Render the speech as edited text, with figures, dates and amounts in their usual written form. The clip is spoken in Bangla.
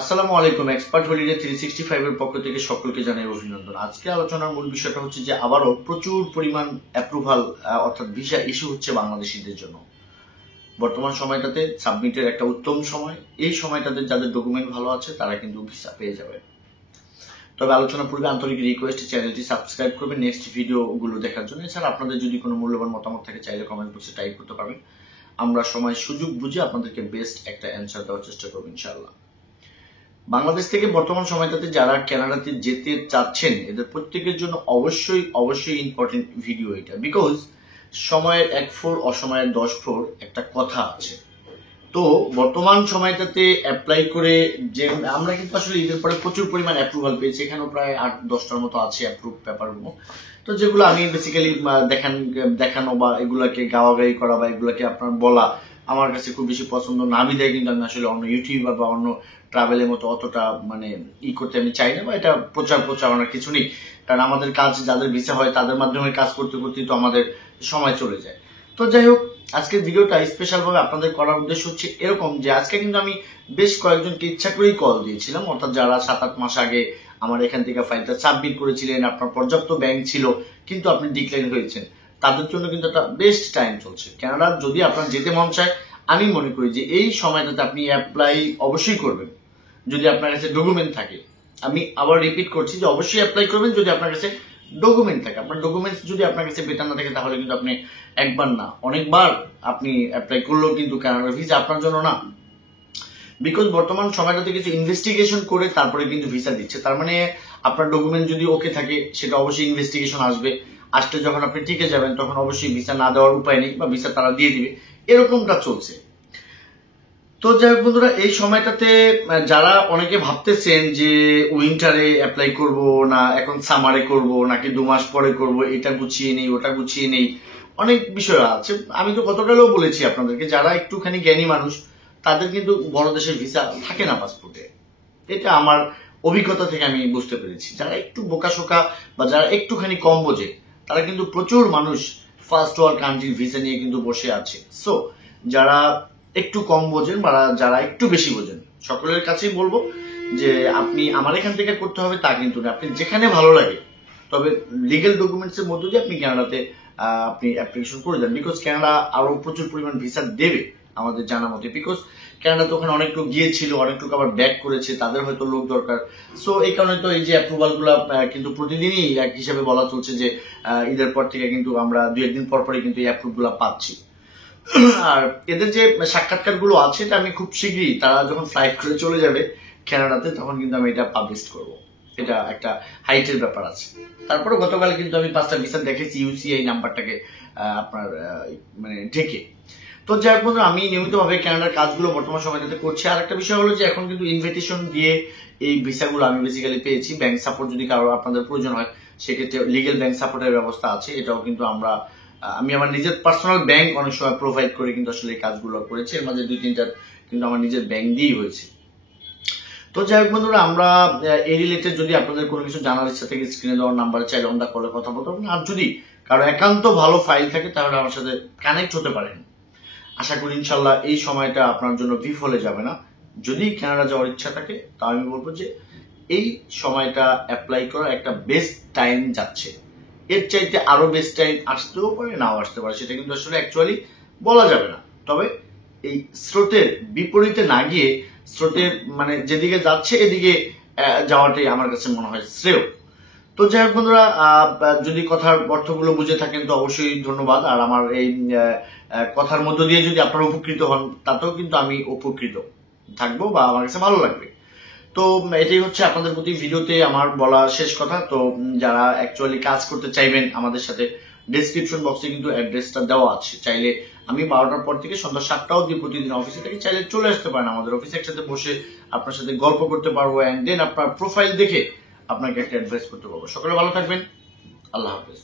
আসসালামু আলাইকুম। এক্সপার্ট হলিডে 365 এর পক্ষ থেকে সকলকে জানাই অভিনন্দন। আজকে আলোচনার মূল বিষয়টা হচ্ছে যে আবারও প্রচুর পরিমাণ অ্যাপ্রুভাল অর্থাৎ ভিসা ইস্যু হচ্ছে বাংলাদেশিদের জন্য। বর্তমান সময়টাতে সাবমিটের একটা উত্তম সময়। এই সময়টাতে যাদের ডকুমেন্ট ভালো আছে তারা কিন্তু ভিসা পেয়ে যাবে। তবে আলোচনা পূর্বে আন্তরিক রিকোয়েস্ট, চ্যানেলটি সাবস্ক্রাইব করবেন নেক্সট ভিডিওগুলো দেখার জন্য। এছাড়া আপনাদের যদি কোনো মূল্যবান মতামত থাকে চাইলে কমেন্ট বক্সে টাইপ করতে পারবেন। আমরা সময় সুযোগ বুঝে আপনাদেরকে বেস্ট একটা অ্যান্সার দেওয়ার চেষ্টা করবো ইনশাআল্লাহ। বাংলাদেশ থেকে বর্তমান সময়টাতে যারা কানাডাতে যেতে চাচ্ছেন এদের প্রত্যেকের জন্য অবশ্যই ইম্পর্টেন্ট ভিডিও এটা। বিকজ সময়ের 1 ফোর অসময়ের 10 ফোর একটা কথা আছে। তো বর্তমান সময়টাতে অ্যাপ্লাই করে যে আমরা কিন্তু আসলে ঈদের পরে প্রচুর পরিমাণ অ্যাপ্রুভাল পেয়েছি। এখানেও প্রায় 8-10টার মতো আছে অ্যাপ্রুভ পেপারগুলো। তো যেগুলো আমি বেসিক্যালি দেখানো বা এগুলাকে গাওয়াগাই করা বা এগুলাকে আপনার বলা আমার কাছে খুব বেশি পছন্দ না, বিদায় কিন্তু আমি আসলে অন্য ইউটিউবার বা অন্য ট্রাভেলের মতো অতটা করতে আমি চাই না, বা এটা প্রচারণার কিছু নেই। কারণ আমাদের কাজ যাদের ভিসা হয় তাদের মাধ্যমে কাজ করতে করতেই তো আমাদের সময় চলে যায়। তো যাই হোক, আজকের ভিডিওটা স্পেশাল ভাবে আপনাদের করার উদ্দেশ্য হচ্ছে এরকম যে আজকে কিন্তু আমি বেশ কয়েকজনকে ইচ্ছা করেই কল দিয়েছিলাম, অর্থাৎ যারা 7-8 মাস আগে আমার এখান থেকে ফাইলটা সাবমিট করেছিলেন, আপনার পর্যাপ্ত ব্যাংক ছিল কিন্তু আপনি ডিক্লাইন হয়েছেন, তাদের জন্য কিন্তু একটা বেস্ট টাইম চলছে। কানাডা যদি আপনার যেতে মন চায়, আমি মনে করি যে এই সময়টাতে আপনি অ্যাপ্লাই অবশ্যই করবেন যদি আপনার কাছে ডকুমেন্ট থাকে। আমি আবার রিপিট করছি যে অবশ্যই অ্যাপ্লাই করবেন যদি আপনার কাছে ডকুমেন্ট থাকে। আপনার ডকুমেন্টস যদি আপনার কাছে বেটার না থাকে তাহলে কিন্তু আপনি একবার না অনেকবার আপনি অ্যাপ্লাই করলেও কিন্তু কানাডার ভিসা আপনার জন্য না। বিকজ বর্তমান সময়টাতে কিছু ইনভেস্টিগেশন করে তারপরে কিন্তু ভিসা দিচ্ছে। তার মানে আপনার ডকুমেন্ট যদি ওকে থাকে সেটা অবশ্যই ইনভেস্টিগেশন আসবে, আসলে যখন আপনি টিকে যাবেন তখন অবশ্যই ভিসা না দেওয়ার উপায় নেই বা ভিসা তারা দিয়ে দিবে, এরকমটা চলছে। তো যাই হোক বন্ধুরা, এই সময়টাতে যারা অনেকে ভাবতেছেন যে উইন্টারে অ্যাপ্লাই করব না এখন সামারে করব নাকি 2 মাস পরে করব, এটা গুছিয়ে নেই ওটা গুছিয়ে নেই, অনেক বিষয় আছে। আমি তো গতকালও বলেছি আপনাদেরকে, যারা একটুখানি জ্ঞানী মানুষ তাদের কিন্তু বড় দেশের ভিসা থাকে না পাসপোর্টে। এটা আমার অভিজ্ঞতা থেকে আমি বুঝতে পেরেছি। যারা একটু বোকাশোকা বা যারা একটুখানি কম বোঝে তারা কিন্তু প্রচুর মানুষ ফার্স্ট ওয়ার্ল্ড কান্ট্রির ভিসা নিয়ে কিন্তু বসে আছে। সো যারা একটু কম বোঝেন বা যারা একটু বেশি বোঝেন সকলের কাছেই বলবো যে আপনি আমার এখান থেকে করতে হবে তা কিন্তু না, আপনি যেখানে ভালো লাগে তবে লিগেল ডকুমেন্টস এর মধ্য দিয়ে আপনি কানাডাতে আপনি অ্যাপ্লিকেশন করে দেন। বিকজ কানাডা আরো প্রচুর পরিমাণ ভিসা দেবে আমাদের জানা মতে। বিকজ কানাডা তো ওখানে অনেক লোক গিয়েছিল, অনেক লোক আবার ব্যাক করেছে, তাদের হয়তো লোক দরকার। সো এই কারণে তো এই যে অ্যাপ্রুভাল গুলা কিন্তু প্রতিদিনই এক হিসাবে বলা চলছে যে ঈদের পর থেকে কিন্তু আমরা 2-1 দিন পর পরে কিন্তু এই অ্যাপ্রুভ গুলা পাচ্ছি। আর এদের যে সাক্ষাৎকার গুলো আছে এটা আমি খুব শীঘ্রই, তারা যখন ফ্লাইট করে চলে যাবে কানাডাতে তখন কিন্তু আমি এটা পাবলিশ করব। এটা একটা হাইটের ব্যাপার আছে। তারপরে গতকাল কিন্তু আমি 5টা ভিসা দেখেছি ইউসিআই নাম্বারটাকে আপনার ঢেকে। তো যাই হোক বন্ধুরা, আমি নিয়মিতভাবে কানাডার কাজগুলো বর্তমান সময়টাতে করছি। আর একটা বিষয় হলো যে এখন কিন্তু ইনভিটেশন দিয়ে এই ভিসাগুলো আমি বেসিক্যালি পেয়েছি। ব্যাংক সাপোর্ট যদি কারো আপনাদের প্রয়োজন হয় সেক্ষেত্রে লিগেল ব্যাংক সাপোর্টের ব্যবস্থা আছে। এটাও কিন্তু আমি আমার নিজের পার্সোনাল ব্যাংক অনেক সময় প্রোভাইড করে কিন্তু আসলে এই কাজগুলো করেছি। এর মাঝে 2-3টা কিন্তু আমার নিজের ব্যাংক দিয়েই হয়েছে। তো যাই হোক বন্ধুরা, আমরা এই রিলেটেড যদি আপনাদের কোনো কিছু জানার ইচ্ছা থেকে স্ক্রিনে দেওয়ার নাম্বারে চাইলে অন দা কলে কথা বলতে পারেন। আর যদি কারো একান্ত ভালো ফাইল থাকে তাহলে আমার সাথে কানেক্ট হতে পারেন। আশা করি ইনশাল্লাহ এই সময়টা আপনার জন্য বিফলে যাবে না। যদি কানাডা যাওয়ার ইচ্ছা থাকে তা আমি বলবো যে এই সময়টা অ্যাপ্লাই করার একটা বেস্ট টাইম যাচ্ছে। এর চাইতে আরো বেস্ট টাইম আসতেও পারে নাও আসতে পারে, সেটা কিন্তু আসলে অ্যাকচুয়ালি বলা যাবে না। তবে এই স্রোতের বিপরীতে না গিয়ে স্রোতের যেদিকে যাচ্ছে এদিকে যাওয়াটাই আমার কাছে মনে হয় শ্রেয়। তো যাই হোক বন্ধুরা, যদি কথার অর্থগুলো বুঝে থাকেন তো অবশ্যই ধন্যবাদ। আর আমার এই কথার মধ্য দিয়ে যদি আপনারা উপকৃত হন তাতেও কিন্তু আমি উপকৃত থাকবো বা আমার কাছে ভালো লাগবে। তো এটাই হচ্ছে আপনাদের প্রতি ভিডিওতে আমার বলা শেষ কথা। তো যারা অ্যাকচুয়ালি কাজ করতে চাইবেন আমাদের সাথে, ডেসক্রিপশন বক্সে কিন্তু অ্যাড্রেসটা দেওয়া আছে। চাইলে আমি 12টার পর থেকে সন্ধ্যা 7টা অবধি প্রতিদিন অফিসে থেকে চাইলে চলে আসতে পারেন আমাদের অফিসে, একসাথে বসে আপনার সাথে গল্প করতে পারবো অ্যান্ড দেন আপনার প্রোফাইল দেখে আপনাকে একটা অ্যাডভাইস করতে পারবো। সকলে ভালো থাকবেন, আল্লাহ হাফেজ।